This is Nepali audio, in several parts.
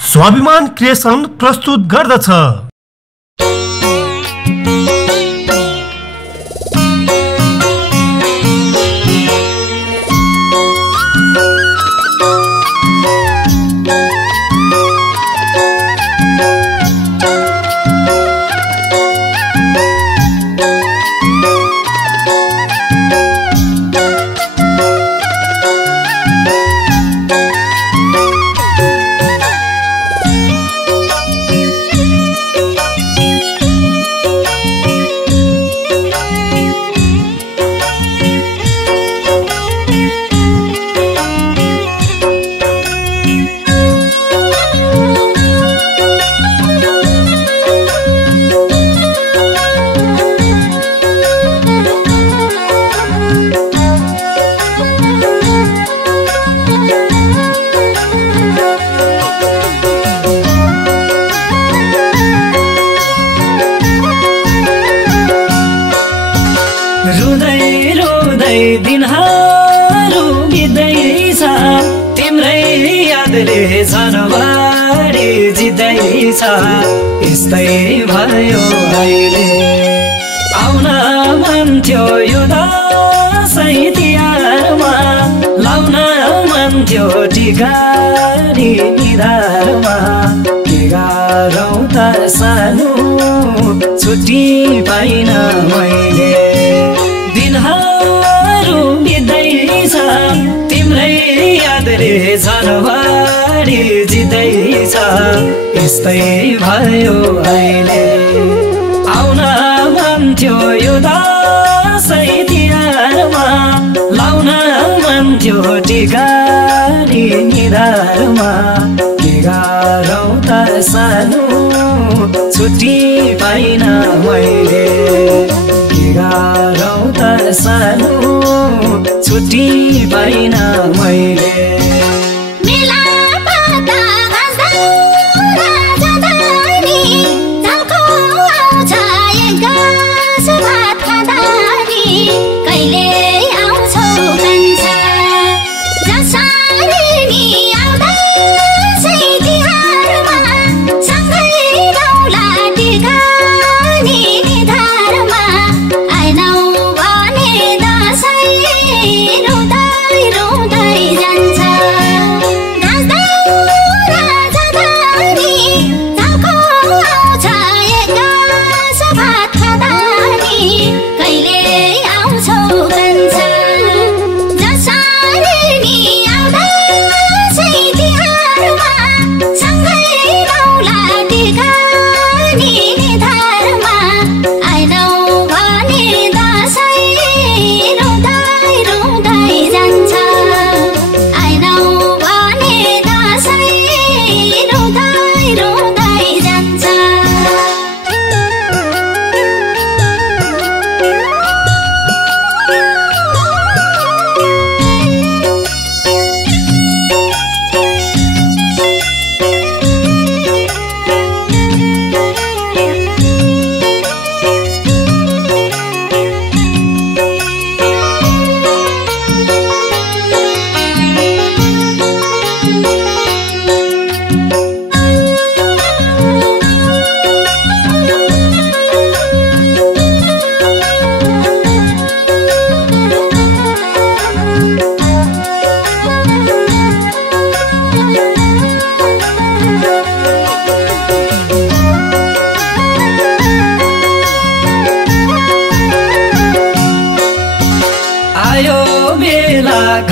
स्वाभिमान क्रिएसन प्रस्तुत गर्दछ। दिनहरू बित्दैछ तिम्रै यादले जनवारी जित्दैछ यस्तै भयो अहिले आउन मन थियो यो दसैँ तिहारमा लाउन मन थियो टिका निधारमा के गरौँ त सानो छुट्टी पाइन मैले दिनहरू बित्दैछ तिम्रै यादले जनवारी जित्दैछ यस्तै भयो अहिले आउन मन थियो यो दसैँ तिहारमा लाउन मन थियो टिका निधारमा के गरौँ त सानो छुट्टी पाइन मैले गरौँ त सानो छुट्टी पाइन मैले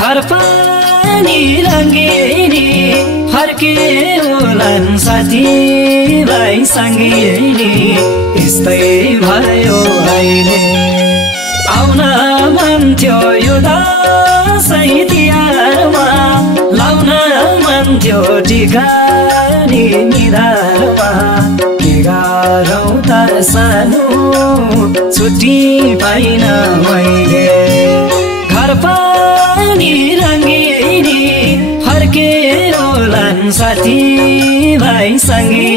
घर पानी रङ्गिनी फर्के होलान् साथीभाइ सँगै यस्तै भयो अहिले आउन मन थियो यो दसैँ तिहारमा लाउन मन थियो टिका निधारमा के गरौँ त सानो छुट्टी पाइन मैले घर पानी रङ्गिनी फर्के होलान् साथीभाइ सँगै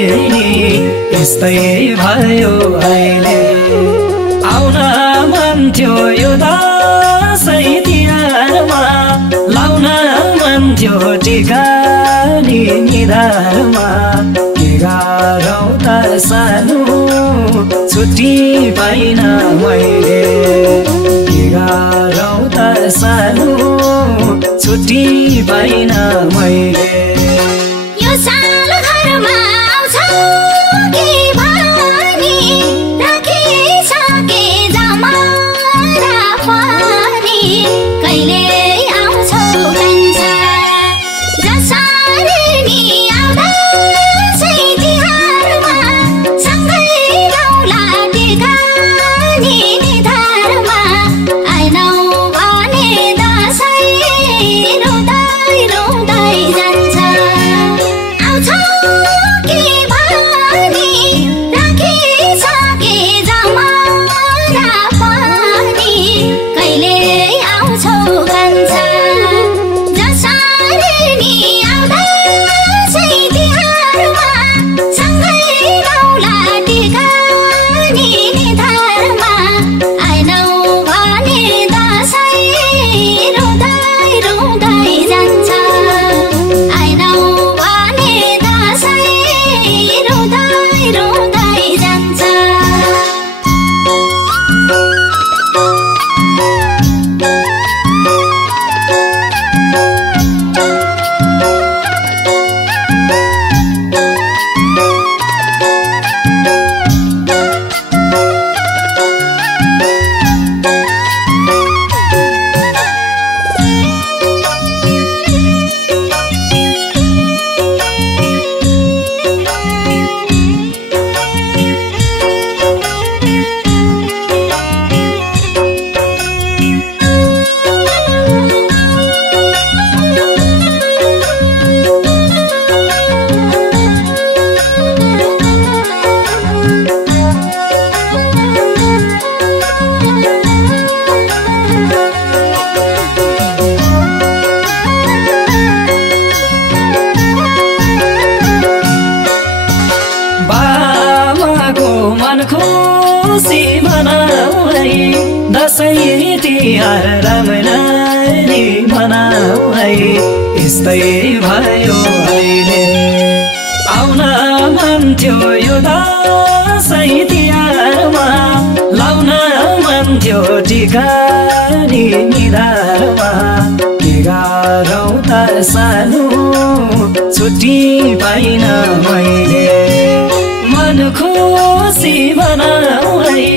यस्तै भयो अहिले आउन मन थियो यो दसैँ तिहारमा लाउन मन थियो टिका निधारमा के गरौँ त सानो छुट्टी पाइन मैले के गरौँ त सानो छुट्टी पाइन मैले यो साल घरमा आउँछौ कि भनी राखिसके जमारा पनि कहिले आउँछौ कान्छा जसरी नि आउँदा सै तिहारमा सँगै गाउँला टिका नि निधारमा आएनौ भने दसैँ रुँदै रुँदै जान्छ आउँछौ कि भनी राखिसके जमारा पनि कहिले आउँछौ कान्छा जसरी नि आउँदा सै तिहारमा सँगै गाउँला टिका नि निधारमा आएनौ भने दसैँ रुँदै रुँदै जान्छ आएनौ भने दसैँ रुँदै रुँदै जान्छ बाबाको मन खुसी मनाऊ है दसैँ तिहार राम्ररी मनाऊ है यस्तै भयो अहिले आउन मन थियो यो दसैँ तिहारमा लाउन मन थियो टिका नि निधारमा के गरौँ त सानो छुट्टी पाइन मैले मन खुसी बनाऊ है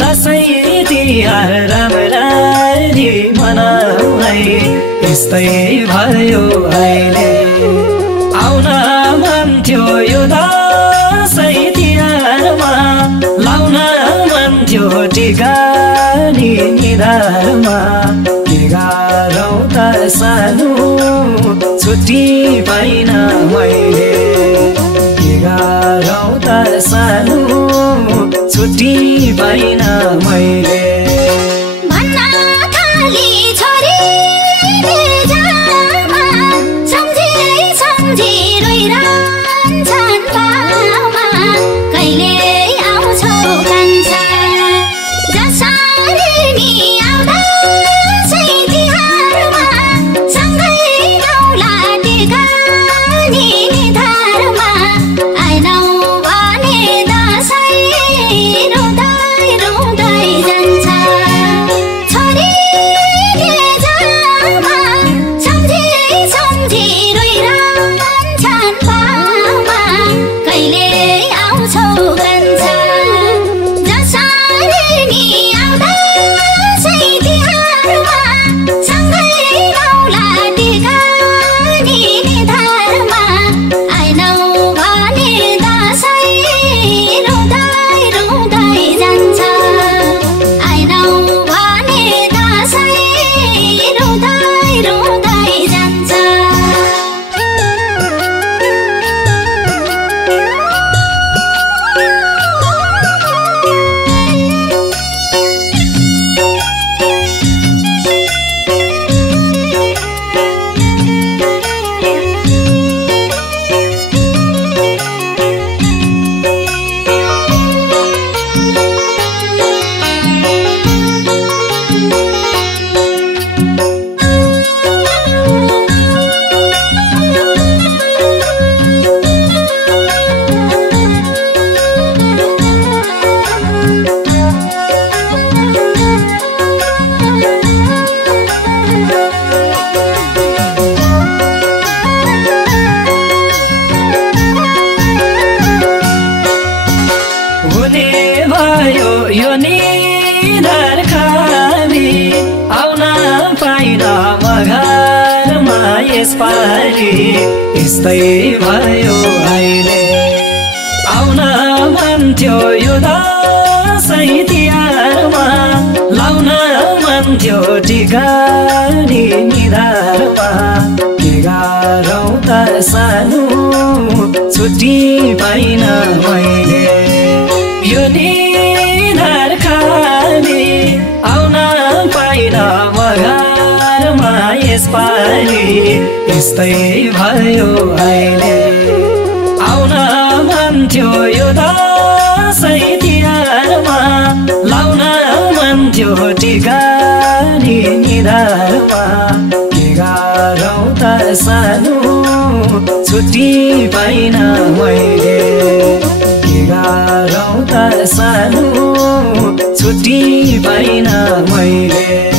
दसैँ तिहार राम्ररी मनाऊ है यस्तै भयो अहिले आउन मन थियो यो दसैँ तिहारमा लाउन मन थियो टिका नि निधारमा के गरौँ त सानो छुट्टी पाइन मैले के गरौँ त सानो छुट्टी पाइन मैले भन्न थाली छोरीले जामा सम्झी सम्झी रोइरहन्छन् बामा कहिले आउँछौ कान्छा जसरी नि आउँदा सै तिहारमा सँगै गाउँला टिका नि निधारमा आएनौ भने दसैँ रुँदै रुँदै जान्छ छोरीले जामा सम्झी सम्झी रोइरहन्छन् बामा कहिले आउँछौ कान्छा जसरी नि आउँदा सै तिहारमा सँगै गाउँला टिका नि निधारमा यसपालि यस्तै भयो अहिले आउन मन थियो यो दसैँ तिहारमा लाउन मन थियो टिका नि निधारमा के गारौँ त सानो छुट्टी पाइन मैले यो निधार खाने आउन पाइन मघारमा यसपालि यस्तै भयो अहिले आउन मन थियो यो दसैँ तिहारमा लाउन मन थियो टिका नि निधारमा के गारौँ त सानो छुट्टी पाइन मैले के गारौँ त सानो छुट्टी पाइन मैले